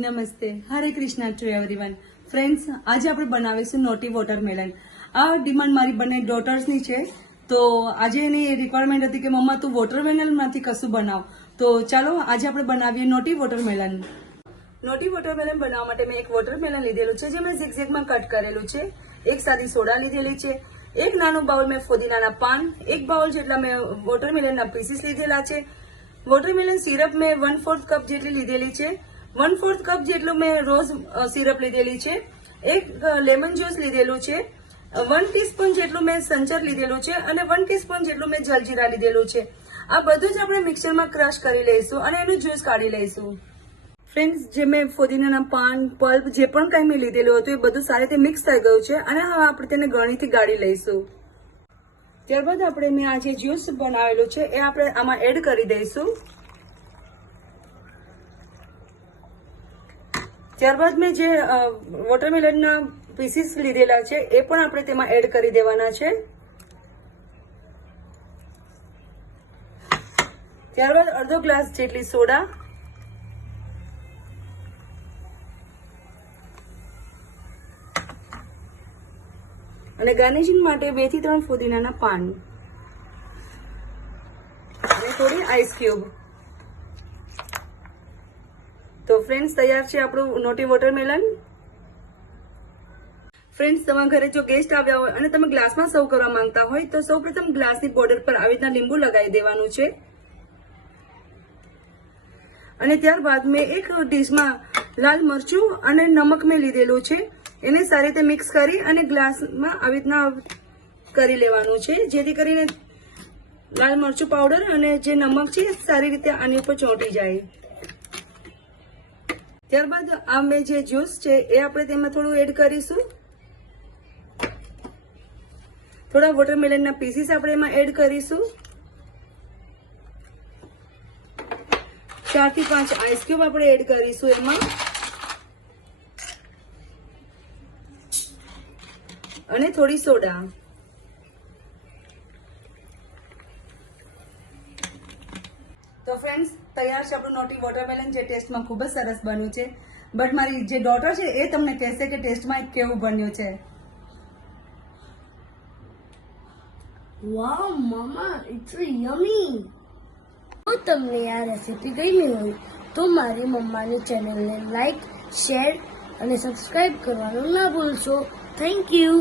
નમસ્તે, હરે Krishna two everyone. Friends, આજે આપણે બનાવીશું નોટી વોટરમેલન. આ ડિમાન્ડ મારી બંને ડોટર્સની છે. તો આજે એની રિક્વાયરમેન્ટ હતી કે મમ્મા તું વોટરમેલનમાંથી કશું બનાવ. તો ચાલો આજે આપણે બનાવીએ નોટી વોટરમેલન. નોટી વોટરમેલન બનાવવા માટે મેં એક વોટરમેલન લીધેલું છે જે મેં ઝિગઝેગમાં કટ કરેલું છે. એક સાદી સોડા લીધેલી છે. એક નાનું બાઉલ મેં ફુદીનાના પાન, એક બાઉલ જેટલા મેં વોટરમેલનના પીસીસ લીધેલા છે. વોટરમેલન સિરપ મેં 1/4 કપ જેટલી લીધેલી છે. 1/4 કપ જેટલું મેં રોઝ સિરપ લીધેલી છે. એક લેમન જ્યુસ લીધેલું છે. 1 ટીસ્પૂન જેટલું મેં સંચર લીધેલું છે અને 1 ટીસ્પૂન જેટલું મેં જલજીરા લીધેલું છે. આ બધું જ આપણે મિક્સરમાં ક્રશ કરી લઈશું અને એનું જ્યુસ કાઢી લઈશું. ફ્રેન્ડ્સ, જે મેં ફુદીનાના પાન, પલ્પ જે પણ કંઈ મેં લીધેલું હતું એ બધું સારી રીતે મિક્સ થઈ ગયું છે અને હવે આપણે તેને ગળણીથી ગાળી લઈશું. ત્યારબાદ આપણે મેં આ જે જ્યુસ બનાવેલું છે એ આપણે આમાં એડ કરી દઈશું. ત્યારબાદ મેં જે વોટરમેલનના પીસીસ લીધેલા છે એ પણ આપણે તેમાં એડ કરી દેવાના છે. ત્યારબાદ અડધો ગ્લાસ જેટલી સોડા, અને ગાર્નિશિંગ માટે 2 થી 3 ફુદીનાના પાન અને થોડી આઈસ ક્યુબ. તો ફ્રેન્ડ્સ, તૈયાર છે આપણું નોટી વોટરમેલન. ફ્રેન્ડ્સ, તમારા ઘરે જો ગેસ્ટ આવ્યા હોય અને તમે ગ્લાસમાં સર્વ કરવા માંગતા હોય તો સૌપ્રથમ ગ્લાસની બોર્ડર પર આવી રીતના લીંબુ લગાવી દેવાનું છે. અને ત્યારબાદ મેં એક ડીશમાં લાલ મરચું અને નમક મેં લીધેલું છે. એને સારી રીતે મિક્સ કરી અને ગ્લાસમાં આવી રીતના કરી લેવાનું છે, જેથી કરીને લાલ મરચું પાવડર અને જે નમક છે સારી રીતે આની ઉપર ચોંટી જાય. ત્યારબાદ આ મેં જે જ્યુસ છે એ આપણે તેમાં થોડું એડ કરીશું. થોડા વોટરમેલનના પીસીસ આપણે એમાં એડ કરીશું. 4 થી 5 આઈસ ક્યુબ આપણે એડ કરીશું એમાં. અને થોડી સોડા. તો ફ્રેન્ડ્સ, તૈયાર છે આપણું નોટી વોટરમેલન, જે ટેસ્ટમાં ખૂબ જ સરસ બન્યું છે. બટ મારી જે ડોટર છે એ તમને કહેશે કે ટેસ્ટમાં કેવું બન્યું છે. વાવ મમ્મા, ઇટ્સ યમી. જો તમને આ રેસીપી ગમી હોય તો મારી મમ્માની ચેનલને લાઈક, શેર અને સબસ્ક્રાઇબ કરવાનું ના ભૂલશો. Thank you.